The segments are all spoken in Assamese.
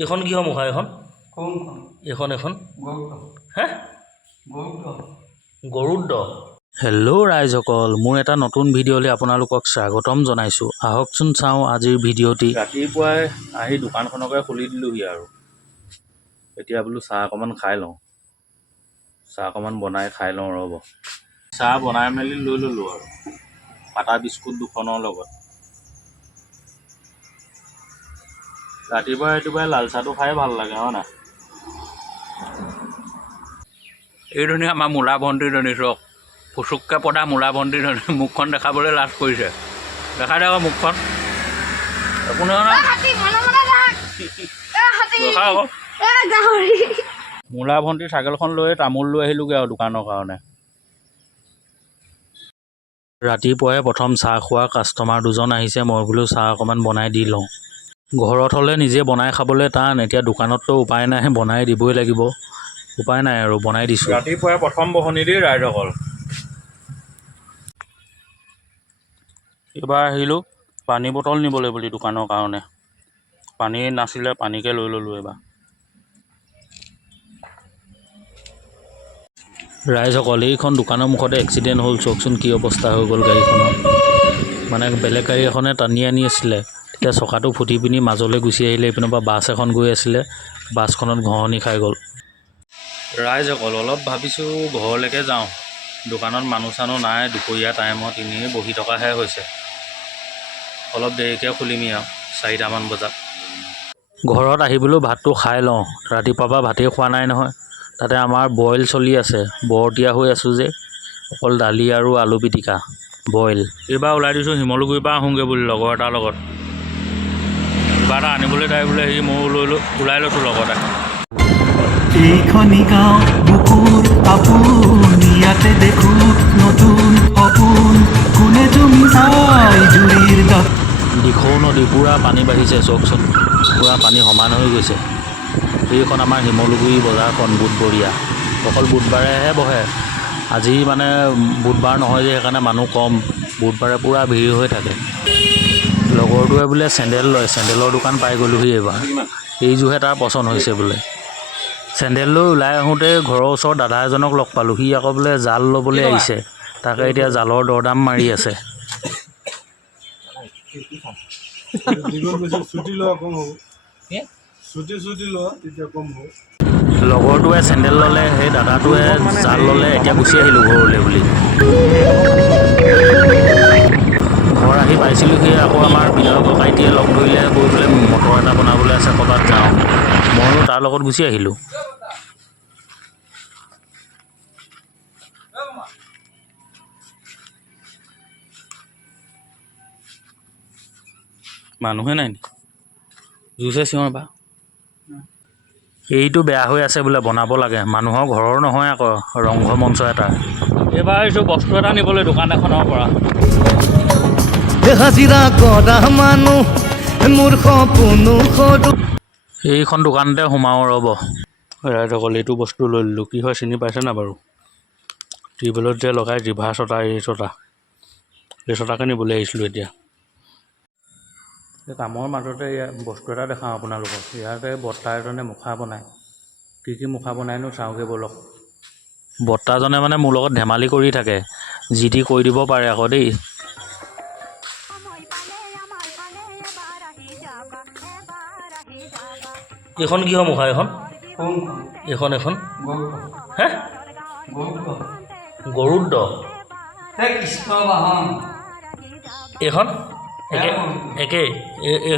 এইখন কিহৰ মুখা এইখন? এইখন এইখন হে? গৰুড হেল্ল' ৰাইজসকল। মোৰ এটা নতুন ভিডিঅ'লৈ আপোনালোকক স্বাগতম জনাইছোঁ। আহকচোন চাওঁ আজিৰ ভিডিঅ'টি। ৰাতিপুৱাই আহি দোকানখনকে খুলি দিলোঁহি আৰু। এতিয়া বোলো চাহ অকণমান খাই লওঁ। চাহ অকণমান বনাই খাই লওঁ ৰ'ব। চাহ বনাই মেলি লৈ ল'লোঁ আৰু। কাটা বিস্কুট দুখনৰ লগত। ৰাতিপুৱা ৰাতিপুৱাই লাল চাহটো খাই ভাল লাগে হয় নাই? এই ধৰণে আমাৰ মূলা ভণ্টিজনী চাওক ফুচুককৈ পদা মূলা ভণ্টিজনী মুখখন দেখাবলৈ লাজ কৰিছে। দেখাই দে আকৌ মুখখন। একো নহয় দেখা আকৌ। মূলা ভণ্টি চাইকেলখন লৈ তামোল লৈ আহিলোগৈ আৰু দোকানৰ কাৰণে। ৰাতিপুৱাই প্ৰথম চাহ খোৱা কাষ্টমাৰ দুজন আহিছে মই বোলো চাহ অকণমান বনাই দি লওঁ। ঘৰত হ'লে নিজে বনাই খাবলৈ টান এতিয়া দোকানততো উপায় নাই বনাই দিবই লাগিব। উপায় নাই আৰু বনাই দিছোঁ। ৰাতিপুৱাই প্ৰথম বহনি দি ৰাইজসকল এইবাৰ আহিলোঁ পানী বটল নিবলৈ বুলি দোকানৰ কাৰণে। পানী নাছিলে পানীকে লৈ ল'লোঁ এইবাৰ। ৰাইজসকল এইখন দোকানৰ মুখতে এক্সিডেণ্ট হ'ল চাওকচোন কি অৱস্থা হৈ গ'ল গাড়ীখনৰ। মানে বেলেগ গাড়ী এখনে টানি আনি আছিলে। তেতিয়া চকাটো ফুটি পিনি মাজলৈ গুচি আহিলে এইপিনৰ পৰা বাছ এখন গৈ আছিলে বাছখনত ঘঁহনি খাই গ'ল। ৰাইজসকল অলপ ভাবিছোঁ ঘৰলৈকে যাওঁ। দোকানত মানুহ চানুহ নাই দুপৰীয়া টাইমত এনেই বহি থকাহে হৈছে। অলপ দেৰিকৈ খুলিমেই আৰু চাৰিটামান বজাত। ঘৰত আহিবলৈও ভাতটো খাই লওঁ। ৰাতিপুৱাৰ পৰা ভাতেই খোৱা নাই নহয়। তাতে আমাৰ বইল চলি আছে। বৰতীয়া হৈ আছোঁ যে অকল দালি আৰু আলু পিটিকা। বইল। এইবাৰ ওলাই দিছোঁ শিমলুগুৰিৰ পৰা আহোঁগৈ বুলি লগৰ এটাৰ লগত। কিবা এটা আনিবলৈ তাই বোলে সি ময়ো লৈ লৈ ওলাই লৈছোঁ লগতে। এইখনি গাঁও বুকুৰ আপোন ইয়াতে দেখো নতুন সপোন। কোনে তুমি চাই জুৰিৰ দপ দিখৌ নদী পূৰা পানী বাঢ়িছে চাওকচোন। পূৰা পানী সমান হৈ গৈছে। এইখন আমাৰ শিমলুগুৰি বজাৰখন বুধবৰীয়া। অকল বুধবাৰেহে বহে। আজি মানে বুধবাৰ নহয় যে সেইকাৰণে মানুহ কম। বুধবাৰে পূৰা ভিৰ হৈ থাকে। লগৰটোৱে বোলে চেণ্ডেল লয় চেণ্ডেলৰ দোকান পাই গ'লোহি এইবাৰ। এইযোৰহে তাৰ পচন্দ হৈছে বোলে। চেণ্ডেল লৈ ওলাই আহোঁতে ঘৰৰ ওচৰৰ দাদা এজনক লগ পালোঁ। সি আকৌ বোলে জাল ল'বলৈ আহিছে। তাকে এতিয়া জালৰ দৰদাম মাৰি আছে। লগৰটোৱে চেণ্ডেল ল'লে সেই দাদাটোৱে জাল ল'লে এতিয়া গুচি আহিলোঁ ঘৰলৈ বুলি। ঘৰ আহি পাইছিলোঁহি আকৌ আমাৰ বিনয় ককাইটিয়ে লগ ধৰিলে গৈ পেলাই মটৰ এটা বনাবলৈ আছে ক'ৰবাত যাওঁ। ময়ো তাৰ লগত গুচি আহিলোঁ। মানুহে নাই নেকি? জুইছে চিঞৰ বা। এইটো বেয়া হৈ আছে বোলে বনাব লাগে। মানুহৰ ঘৰৰ নহয় আকৌ ৰংঘৰ মঞ্চ এটা। এইবাৰ আহিছোঁ বস্তু এটা নিবলৈ দোকান এখনৰ পৰা। হাজিৰা কৰা মানুহ মোৰ সপোনো সৰু। এইখন দোকানতে সোমাওঁ ৰ'ব। ৰাইজসকল এইটো বস্তু লৈ ল'লোঁ। কি হয় চিনি পাইছে না বাৰু? টিউবৱেলত যে লগাই ৰিভাৰ ছটা এই ছটা। এই ছটাকে নিবলৈ আহিছিলোঁ এতিয়া। এই কামৰ মাজতে ইয়াত বস্তু এটা দেখাওঁ আপোনালোকক। ইয়াতে বৰ্তা এজনে মুখা বনায়। কি কি মুখা বনায়নো চাওঁগৈ ব'লক। বৰ্তাজনে মানে মোৰ লগত ধেমালি কৰি থাকে। যি টি কৈ দিব পাৰে আকৌ দেই। এইখন কিহৰ মুখা এইখন কোনখন এইখন এখন। গৌত হে? গৌত গৰুড হে কৃষ্ণ বাহন এইখন একে একেই এই- এই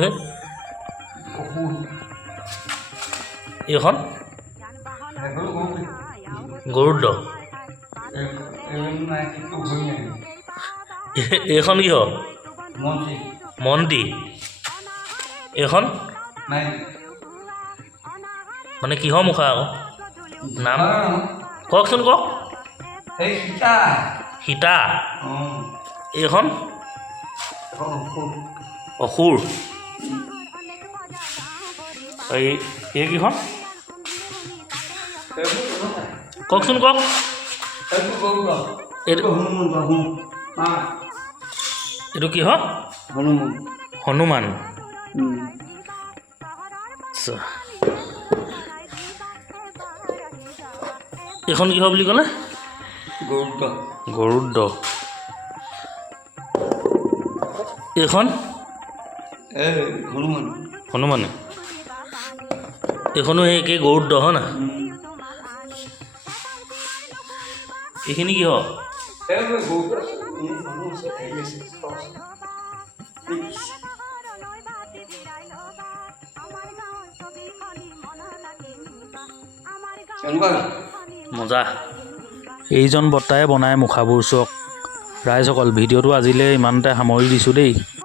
অসুৰ। এইখন সেইবোৰ গৌত গৰুড এই নাই কিন্তু ভুল নাই। এই- এইখন কিহৰ? মন্ত্ৰী। মন্ত্ৰী। এইখন নাই। মানে কিহৰ মুখা আকৌ? নাম? নহয়, কওকচোন কওক। সেই সীতা। সীতা? অঁ। এইখন? এখন অসুৰ। অসুৰ এই এই কিখন সেইবোৰ নহয়। কওকচোন কওক। সেইবোৰ গৌত এইটো হনুমন্ত হনুমান। মা। এইটো কিহৰ? হনুমান। হনুমান। উম। আচ্ছা। এইখন কিহৰ বুলি ক'লে? গৰুত্ব গৰুড এইখন? হনুমান। হনুমানে? এইখনো সেই একেই গৰুড হয় না? এইখিনি কিহ কেনেকুৱা মজা। এইজন বৰ্তাই বনাই মুখাবোৰ চক ৰাইজসকল ভিডিঅ'টো আজিলৈ ইমানতে সামৰি দিছোঁ দেই।